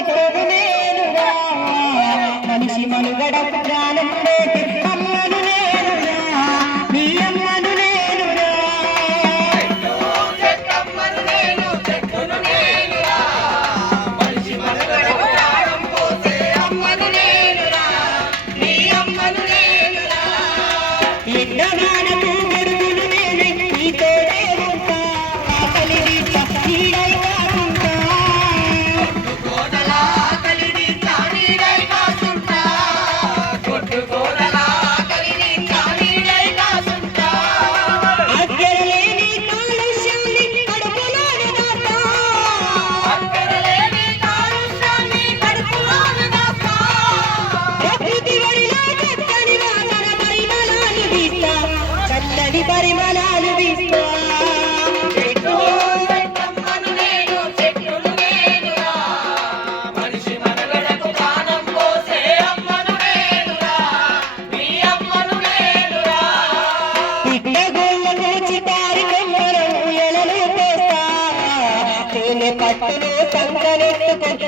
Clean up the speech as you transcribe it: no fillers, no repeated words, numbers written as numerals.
చెట్టును నేనురా మనిషి మనుగడ ప్రాణం పోతే అమ్మను నేనురా నీ అమ్మను నేనురా చెట్టమ్మను నేను చెట్టును నేనురా మనిషి మనుగడ ప్రాణం పోతే అమ్మను నేనురా నీ అమ్మను నేనురా ఎండగానకు గడుగులు నేనే నీతోనే ఉంటా ఆకలి తీర్చ నీడై కాకుంటా గోడలా కలిడి చానీడై కాసుంటా కొట్టు గోడలా కలిడి చానీడై కాసుంటా అక్కరలేని కాలుష్యాన్ని కడుపులోని దాకా అక్కరలేని కాలుష్యాన్ని కడుపులోన దాకా ప్రకృతి ఒడిలో చక్కని వాసన పరిమళాలు వీస్తా చల్లని పరిమళాలు వీస్తా చెట్టమ్మను నేను చెట్టును నేనురా మనిషి మనుగడకు ప్రాణం పోసే అమ్మను నేనురా నీ అమ్మను నేనురా పిట్టగోళ్ళకు చిటారి కొమ్మలను ఎలలు పోస్తా తేనె పట్టును సంకనెత్తుకు